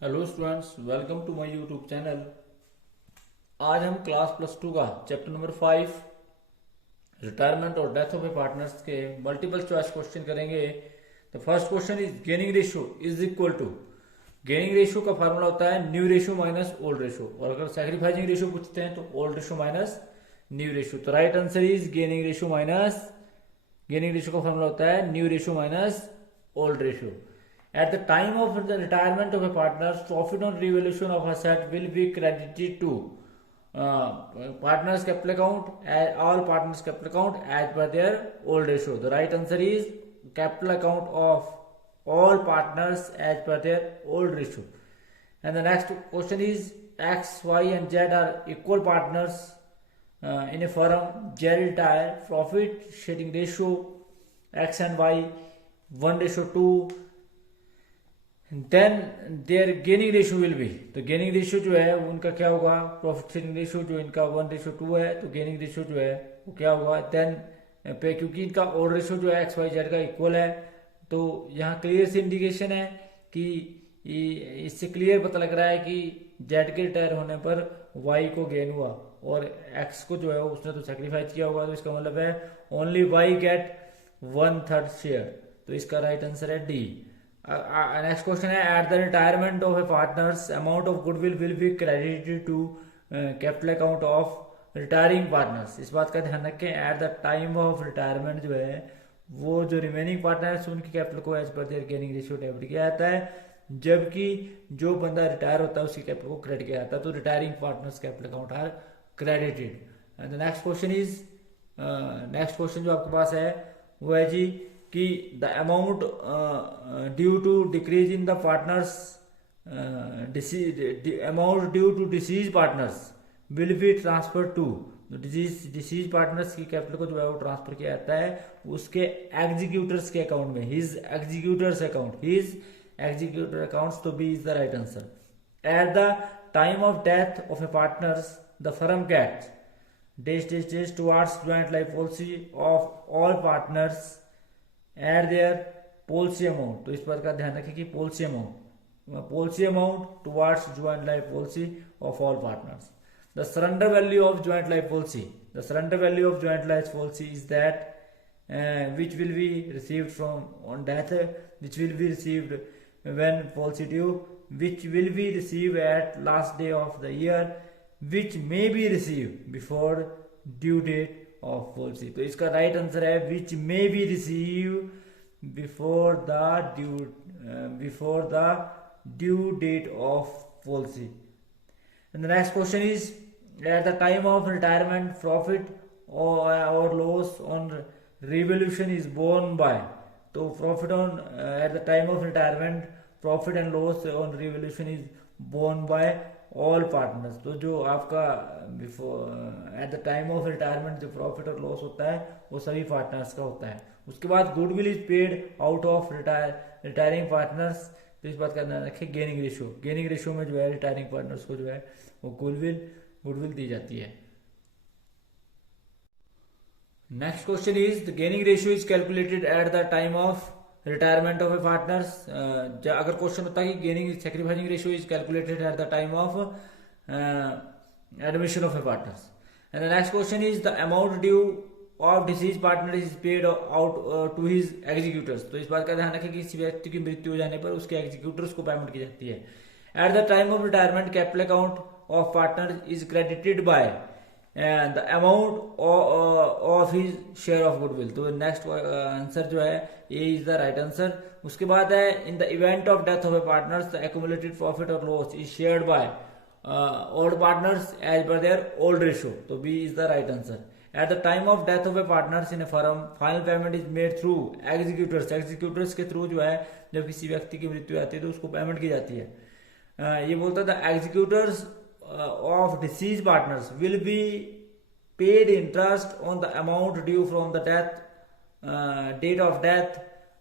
Hello students, welcome to my YouTube channel. आज हम class +2 का चैप्टर नंबर 5 रिटायरमेंट और डेथ ऑफ ए पार्टनर्स के मल्टीपल चॉइस क्वेश्चन करेंगे। The first question is gaining ratio is equal to. Gaining ratio का formula होता है new ratio minus old ratio, और अगर सैक्रिफाइसिंग रेशियो पूछते हैं तो old ratio minus new ratio. तो right answer is gaining ratio का फार्मूला होता है new ratio minus old ratio. At the time of the retirement of a partner, profit on revaluation of asset will be credited to partners capital account, all partners capital account as per their old ratio. The right answer is capital account of all partners as per their old ratio. And the next question is X, Y and Z are equal partners in a firm. Z retire, profit sharing ratio X and Y 1:2, then their gaining ratio will be. तो gaining ratio जो है उनका क्या होगा, profit sharing ratio जो इनका 1:2 है, तो गेनिंग रेशियो जो है वो क्या होगा देन पे, क्योंकि इनका ओल्ड रेशियो जो है XYZ का इक्वल है। तो यहाँ क्लियर से इंडिकेशन है कि इससे क्लियर पता लग रहा है कि Z के रिटायर होने पर Y को गेन हुआ और X को जो है उसने तो सेक्रीफाइस किया होगा। तो इसका मतलब है ओनली Y गेट 1/3 शेयर। तो इसका राइट आंसर है डी। नेक्स्ट क्वेश्चन है at the retirement of a partners amount of goodwill will be credited to capital account of retiring partners. इस बात का ध्यान रखें, at the time of retirement जो है वो जो रिमेनिंग पार्टनर्स उनकी कैपिटल को as per their gaining ratio debit किया जाता है, जबकि जो बंदा रिटायर होता है उसकी कैपिटल को क्रेडिट किया जाता है। तो retiring partners capital account are credited. And the next question जो आपके पास है वो है जी कि the amount due to decrease in the partners amount due to deceased partners will be transfer to. Deceased partners की कैपिटल को जो है वो ट्रांसफर किया जाता है उसके एग्जीक्यूटर्स के अकाउंट में, हिज एग्जीक्यूटर अकाउंट्स। तो B is the right answer. At the time of death of a partners the firm gets towards joint life policy of all partners at their policy amount. तो इस बात का ध्यान रखें कि policy amount towards joint life policy of all partners. The surrender value of joint life policy is that which will be received from on death, which will be received when policy due, which will be received at last day of the year, which may be received before due date of policy। तो इसका right answer है which may be received before the due date of policy। And the next question is at the time of retirement profit or loss on revaluation is borne by। तो profit on at the time of retirement profit and loss on revaluation is borne by all partners. तो जो आपका before at the time of retirement जो profit और loss होता है वो सभी पार्टनर्स का होता है। उसके बाद goodwill is paid out of retiring partners. तो इस बात का ध्यान रखें गेनिंग रेशियो में जो है रिटायरिंग पार्टनर्स को जो है वो गुडविल दी जाती है। Next question is the gaining ratio is calculated at the time of retirement of a partners. अगर क्वेश्चन होता है कि gaining sacrificing ratio is calculated at the time of admission of a partners. And the next question is the amount due of deceased partner is paid out to his executors. तो इस बात का ध्यान रखें कि किसी व्यक्ति की मृत्यु हो जाने पर उसके एग्जीक्यूटर्स को पेमेंट की जाती है। At the time of retirement capital account of partner is credited by the amount of his share of goodwill. तो नेक्स्ट आंसर जो है A is the right answer. उसके बाद है in the event of death of a partners the accumulated profit और loss is shared by old partners as per their old ratio. तो B is the right answer. At the time of death of a partners in a firm final payment is made through executors के through जो है जब किसी व्यक्ति की मृत्यु आती है तो उसको पेमेंट की जाती है। ये बोलता था executors of deceased partners will be paid interest on the amount due from the date of death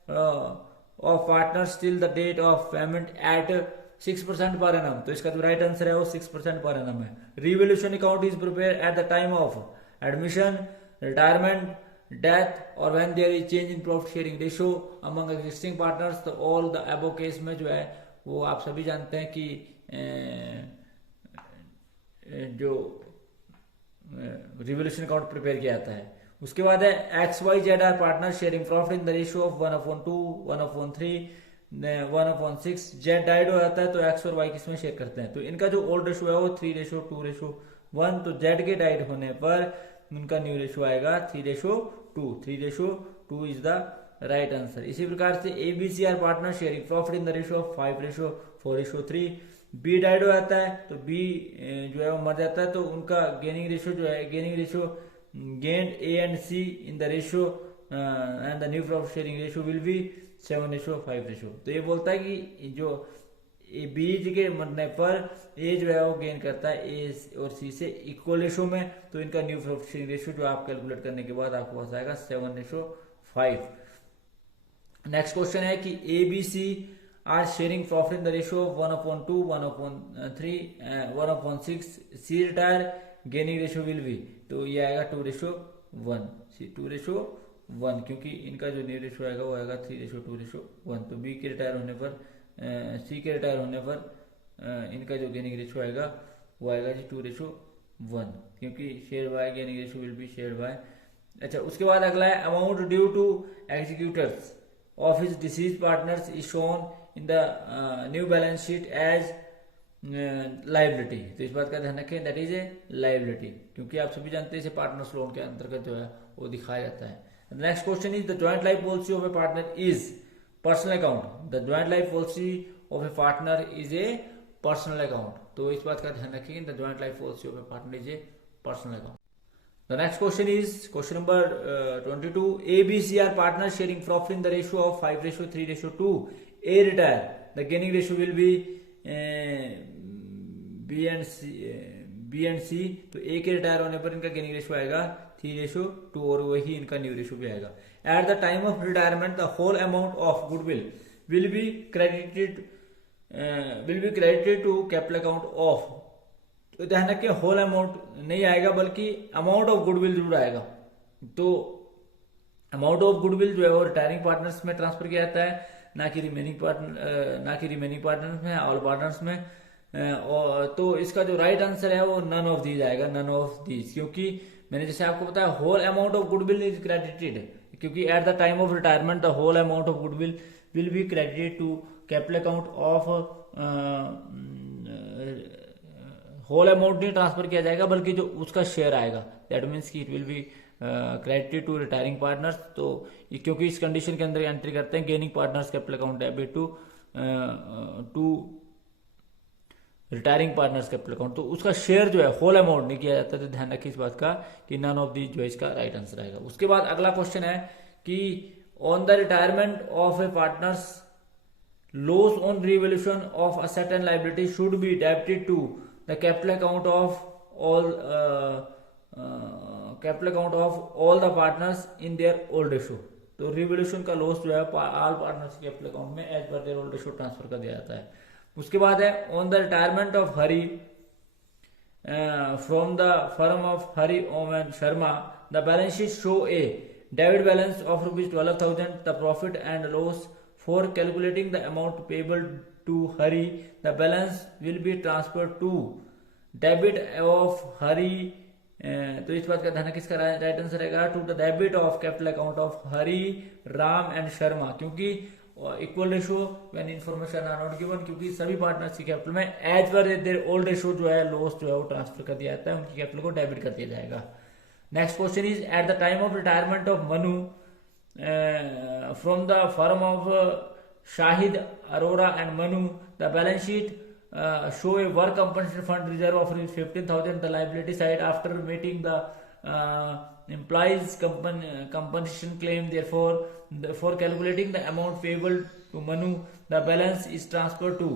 of partners till the date of payment at 6% per annum। तो इसका जो राइट आंसर है वो 6% पर annum है। Revolution account is prepare eight the time of admission, retirement, death or when there is change in profit sharing ratio among existing partners। तो all the above case में जो है वो आप सभी जानते हैं कि जो रिवोल्यूशन अकाउंट प्रिपेयर किया जाता है। उसके बाद है X Y Z are partner sharing profit in the ratio of 1/2, 1/3, 1/6। Z died हो जाता है तो एक्स और वाई किसमें शेयर करते हैं, तो इनका जो ओल्ड रेशियो है वो 3:2:1। तो जेड के डाइड होने पर उनका न्यू रेशियो आएगा 3:2। 3:2 इज द राइट आंसर। इसी प्रकार से A B C are partner sharing profit in the ratio of 5:4:3। B died हो जाता है तो बी जो है वो मर जाता है, तो उनका गेनिंग रेशियो जो है gained A and C in the ratio and the new profit sharing ratio will be 7:5 तो ये बोलता है कि जो बीज के मरने पर ए जो है वो गेन करता है ए और सी से इक्वल रेशियो में, तो इनका न्यू प्रॉफिट शेयरिंग रेशियो जो आप कैलकुलेट करने के बाद आपको पास आएगा 7:5। नेक्स्ट क्वेश्चन है कि A B C are sharing profit in the ratio of 1/2, 1/3, 1/6। C retire gaining ratio will be, तो ये आएगा 2:1। 2:1 क्योंकि इनका जो न्यू रेशियो आएगा वो आएगा 3:2:1। तो बी के रिटायर होने पर सी के रिटायर होने पर इनका जो गेनिंग रेशियो आएगा वो आएगा जी 2:1 क्योंकि share by gaining ratio will be share by. अच्छा, उसके बाद अगला है amount due to executors of his deceased partners is shown in the new balance sheet as liability. तो इस बात का ध्यान रखें, दैट इज ए लाइबिलिटी, क्योंकि आप सभी जानते हैं इसे पार्टनर्स लोन के अंतर्गत जो है वो दिखाया जाता है। Next question is the joint life policy of a partner is personal account. The joint life policy of a partner is a personal account. तो इस बात का ध्यान रखेंगे, the joint life policy of a partner is a personal account. The next question is question number 22. A, B, C are partners sharing profit in the ratio of 5:3:2. A retire. The gaining ratio will be B and C. तो A के retire होने पर इनका gaining ratio आएगा 3:2 और वही इनका new ratio भी आएगा। At the time of retirement the whole amount of goodwill will be credited to capital account of. तो ध्यान रखिए, होल अमाउंट नहीं आएगा बल्कि अमाउंट ऑफ गुडविल जरूर आएगा। तो अमाउंट ऑफ गुडविल जो है वो रिटायरिंग पार्टनर्स में ट्रांसफर किया जाता है, ना कि रिमेनिंग पार्टनर्स में, ऑल पार्टनर्स में। और तो इसका जो राइट आंसर है वो नन ऑफ दीज आएगा, नन ऑफ दीज, क्योंकि मैंने जैसे आपको बताया whole amount of goodwill is credited, क्योंकि at the time of retirement the whole amount of goodwill will be credited to capital account of. Whole amount नहीं transfer किया जाएगा बल्कि जो उसका शेयर आएगा, दैट मीन्स कि it will be credited to retiring partners. तो क्योंकि इस कंडीशन के अंदर एंट्री करते हैं gaining partners capital account debit to retiring partners capital account, तो उसका शेयर जो है होल अमाउंट नहीं किया जाता। तो ध्यान रखिए इस बात का कि नन ऑफ दी जो है इसका राइट आंसर आएगा। उसके बाद अगला क्वेश्चन है कि on the retirement of a partners loss on revaluation of asset and liability should be debited to the capital account of all the partners in their old ratio। तो revaluation का loss जो है all partners के capital account में as per their old ratio transfer कर दिया जाता है। उसके बाद है on the retirement of Hari from the firm of Hari Om and Sharma the balance sheet show a debit balance of ₹12,000। The profit and loss for calculating the amount payable to Hari, the balance will be transferred to debit of Hari। तो इस बात का ध्यान किसका right answer रहेगा, to the debit of capital account of Hari, Ram and Sharma, क्योंकि equal ratio when information are not given, क्योंकि सभी पार्टनर्स की कैपिटल में as per their old ratio जो है लॉस जो है वो ट्रांसफर कर दिया जाता है, उनकी कैपिटल को डेबिट कर दिया जाएगा। Next question is eight the time of retirement of Manu from the firm of Shahid, Arora and Manu, the balance sheet show a work compensation fund reserve of 15,000. The liability side after meeting the implies compensation claim. Therefore, for calculating the amount payable to Manu, the balance is transferred to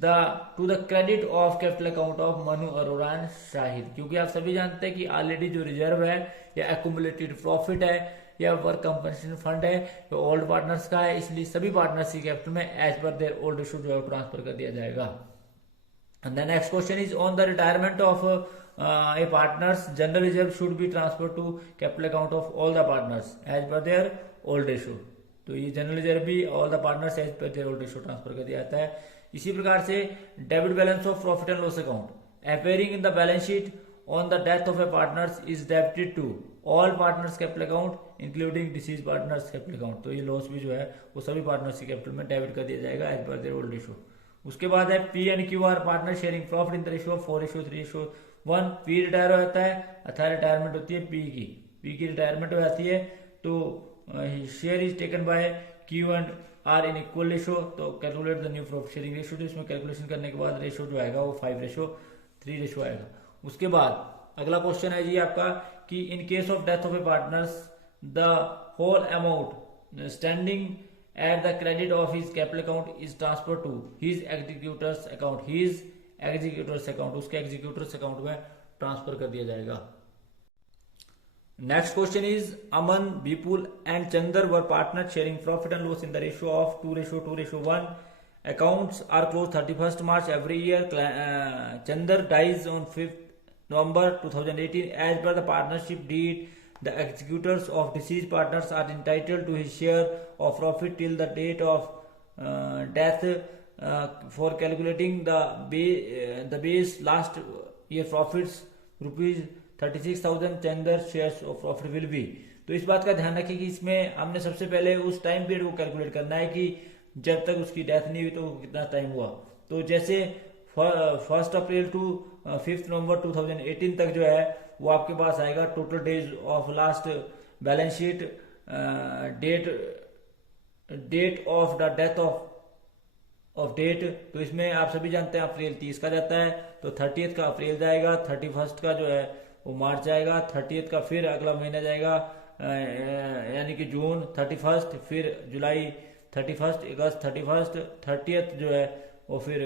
the credit of capital account of Manu, Arora and Shahid। क्योंकि आप सभी जानते हैं कि already जो reserve है या accumulated profit है या वर्क कंपनसेशन फंड है तो ओल्ड पार्टनर्स का है, इसलिए सभी पार्टनर्स की कैपिटल में as per their old ratio जो है ट्रांसफर कर दिया जाएगा। And the next question is on the retirement of a partners general reserve should be transfer to capital account of all the partners as per their old ratio. तो ये general reserve भी all the partners as per their old ratio transfer कर दिया जाता है। इसी प्रकार से debit balance of profit and loss account appearing in the balance sheet on the death of a partners is debited to all partners capital account including deceased partners capital account. तो ये loss भी जो है वो सभी partners के capital में debit कर दिया जाएगा as per their old ratio. उसके बाद है P and Q R partner sharing profit in the ratio of 4:3:1। P retire हो जाता है अथवा रिटायरमेंट होती है पी की रिटायरमेंट हो जाती है तो share is taken by Q and R in equal ratio. तो calculate the new profit sharing ratio. तो इसमें कैलकुलेशन करने के बाद रेशियो जो आएगा वो 5:3 रेशियो आएगा। उसके बाद अगला क्वेश्चन है जी आपका कि in case of death of a partners the whole amount standing at the credit of his capital account is transfer to his executors account उसके एग्जीक्यूटर्स अकाउंट में ट्रांसफर कर दिया जाएगा। Next question is Aman, Vipul and Chander were partner sharing profit and loss in the ratio of 2:2:1। Accounts are close 31st March every year. Chandar dies on 5th November 2018. As per the partnership deed, the executors of deceased partners are entitled to his share of profit till the date of death. For calculating the base last year profits, ₹36,000 Chandar shares of profit will be। तो इस बात का ध्यान रखिए कि इसमें हमने सबसे पहले उस टाइम पीरियड को कैलकुलेट करना है कि जब तक उसकी डेथ नहीं हुई तो कितना टाइम हुआ। तो जैसे 1 अप्रैल टू 5 नवंबर 2018 तक जो है वो आपके पास आएगा total days of last balance sheet date of the death of date. तो इसमें आप सभी जानते हैं अप्रैल 30 का जाता है तो 30th का अप्रैल जाएगा, 31st का जो है वो मार्च जाएगा, 30th का फिर अगला महीना जाएगा यानी कि जून 31st, फिर जुलाई 31st, अगस्त 31st, 30th जो है वो फिर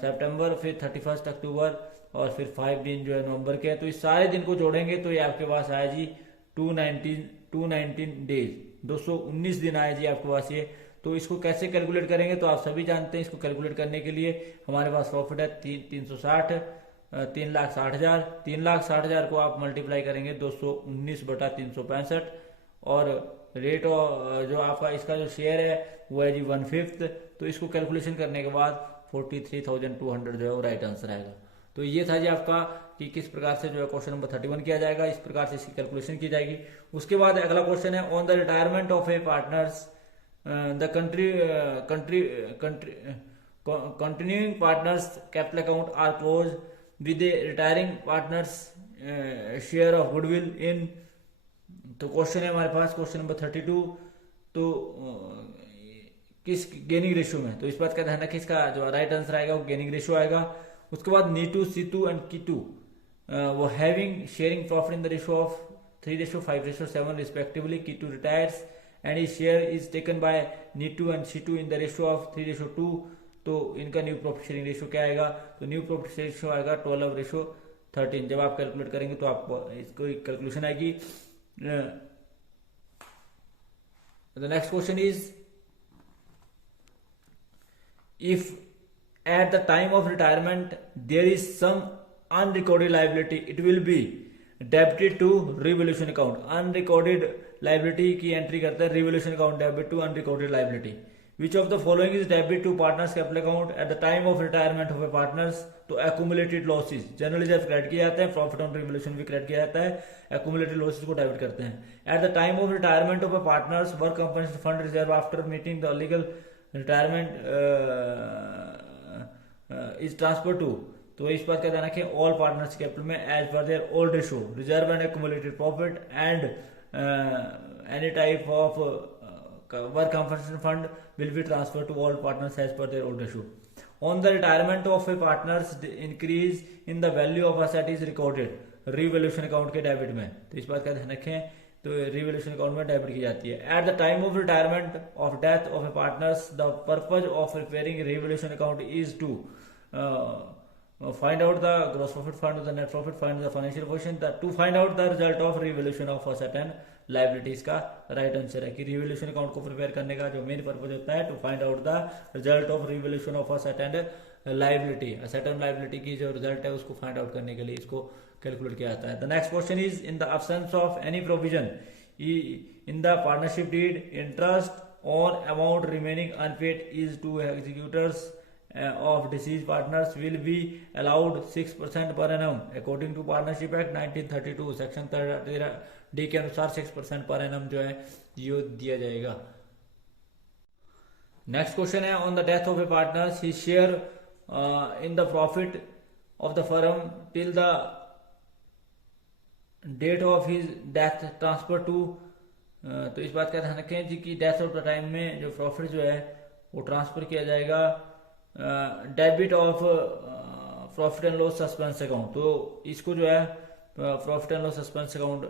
सितंबर, फिर 31st अक्टूबर और फिर 5 दिन जो है नवंबर के। तो इस सारे दिन को जोड़ेंगे तो ये आपके पास आया जी 219 डेज, 219 दिन आया जी आपके पास ये। तो इसको कैसे कैलकुलेट करेंगे तो आप सभी जानते हैं। इसको कैलकुलेट करने के लिए हमारे पास प्रॉफिट है 360, 3,60,000। 3,60,000 को आप मल्टीप्लाई करेंगे 219/365 और रेट जो आपका इसका जो शेयर है वो है जी 1/5। तो इसको कैलकुलेशन करने के बाद 43,200 जो है वो राइट आंसर आएगा। तो ये था जी आपका कि किस प्रकार से जो है क्वेश्चन नंबर 31 किया जाएगा, इस प्रकार से इसकी कैलकुलेशन की जाएगी। उसके बाद अगला क्वेश्चन है on the retirement of a partners the continuing partners capital account are close with a retiring partners share of goodwill in. तो क्वेश्चन है हमारे पास क्वेश्चन नंबर 32 तो किस गेनिंग रेशियो में। तो इस बात का ध्यान रखें, इसका जो राइट आंसर आएगा वो गेनिंग रेशियो आएगा। उसके बाद Neetu, Seetu and Keetu were having sharing profit in the ratio of 3:5:7 respectively. Keetu retires and his share is taken by Neetu and Seetu in the ratio of 3:2। तो इनका न्यू प्रॉफिट शेयरिंग रेशियो क्या आएगा तो न्यू प्रॉफिट रेशियो आएगा 12:13। जब आप कैलकुलेट करेंगे तो आपको इसको कैलकुलेशन आएगी। The next question is if at the time of retirement there is some unrecorded liability it will be debited to revaluation account। unrecorded liability की एंट्री करता है revaluation account debit to unrecorded liability। which of the following is debit to partners capital account at the time of retirement of a partners। तो accumulated losses generally जब credit किया जाता है, profit on revolution भी credit किया जाता है, accumulated losses को डेबिट करते हैं। at the time of retirement of a partners work compensation fund reserve after meeting the legal retirement is transferred to। तो इस बात का ध्यान रखें ऑल पार्टनर्स कैपिटल में as per their old ratio reserve and accumulated profit and any type of work compensation fund will be transferred to all partners as per their old ratio। on the retirement of a partners increase in the value of asset is recorded revaluation account के debit में। तो इस बात का ध्यान रखें तो revaluation account में डेबिट की जाती है। at the time of retirement of death of a partners the purpose of preparing revaluation account is to find out the gross profit, find out the net profit, find the financial position, to find out the result of revaluation of asset and liabilities का right answer है कि revolution account को prepare करने का जो main purpose होता है to find out the result of revaluation of asset and liability. Asset and liability की जो रिजल्ट है उसको फाइंड आउट करने के लिए इसको कैलकुलेट किया जाता है। The next question is in the absence of any provision in the partnership deed interest on amount remaining unpaid is to executors of deceased partners will be allowed 6% per annum according to Partnership Act 1932 section 13D के अनुसार 6% पर annum जो है ये दिया जाएगा। Next question है on the death of a partner he share in the profit of the firm till the date of his death transfer to. तो इस बात का ध्यान रखें जी कि डेथ ऑफ द टाइम में जो प्रॉफिट जो है वो ट्रांसफर किया जाएगा debit of profit and loss suspense account. तो इसको जो है profit and loss suspense account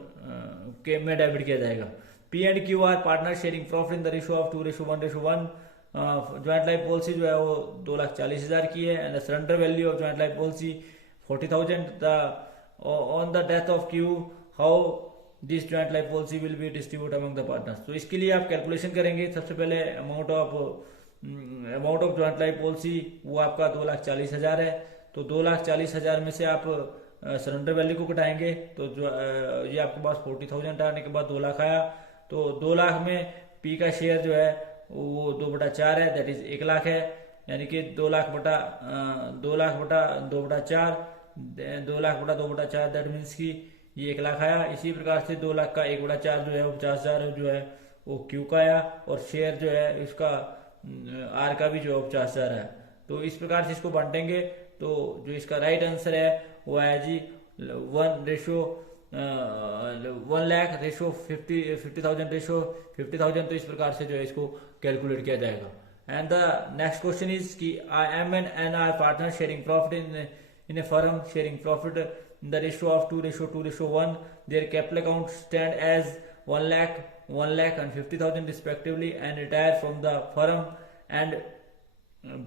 के में डेबिट किया जाएगा। P and Q R partner sharing profit in the ratio of 2:1:1। Joint life policy जो है वो 2,40,000 की है and surrender value of joint life policy 40,000। On the death of Q how this joint life policy will be distribute among the partners. तो इसके लिए आप calculation करेंगे। सबसे पहले amount of joint life policy वो आपका 2,40,000 है। तो 2,40,000 में से आप सरेंडर वैल्यू को घटाएंगे तो जो ये आपके पास 40,000 आने के बाद 2 लाख आया। तो 2 लाख में पी का शेयर जो है वो 2/4 है, दैट इज 1 लाख है। यानी कि 2 लाख बटा 2/4 दैट मीन्स कि ये 1 लाख आया। इसी प्रकार से 2 लाख का 1/4 जो है वो 50,000 जो है वो क्यू का आया और शेयर जो है इसका आर का भी जो है 50,000 है। तो इस प्रकार से इसको बांटेंगे तो जो इसका राइट आंसर है वो है जी 1 लाख रेशो 50,000 रेशो 50,000। तो इस प्रकार से जो है इसको कैलकुलेट किया जाएगा। And the next question is कि I M and R partner sharing profit in a firm sharing profit in the ratio of 2:1. Their capital account stand as 1 lakh and 50,000 respectively and retire from the firm and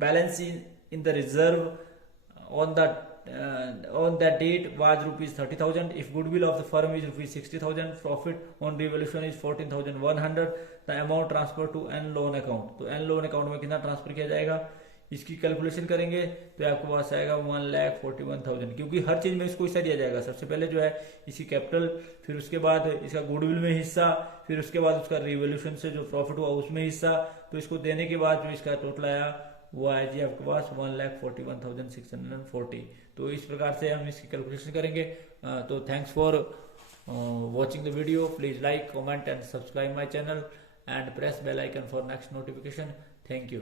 balance in the reserve on that date was rupees 30,000. If goodwill of the firm is rupees 60,000, profit on revaluation is 14,100. The amount transferred to N loan account. तो N loan account में कितना transfer किया जाएगा इसकी calculation करेंगे तो आपके पास आएगा 1,41,000। क्योंकि हर चीज में इसको हिस्सा दिया जाएगा। सबसे पहले जो है इसकी कैपिटल, फिर उसके बाद इसका गुडविल में हिस्सा, फिर उसके बाद उसका रिवोल्यूशन से जो प्रॉफिट हुआ उसमें हिस्सा। तो इसको देने के बाद जो इसका टोटल आया वो आया जी आपके पास 1,41,640। तो इस प्रकार से हम इसकी कैलकुलेशन करेंगे। तो thanks for watching the video. Please like, comment and subscribe my channel and press bell icon for next notification. Thank you.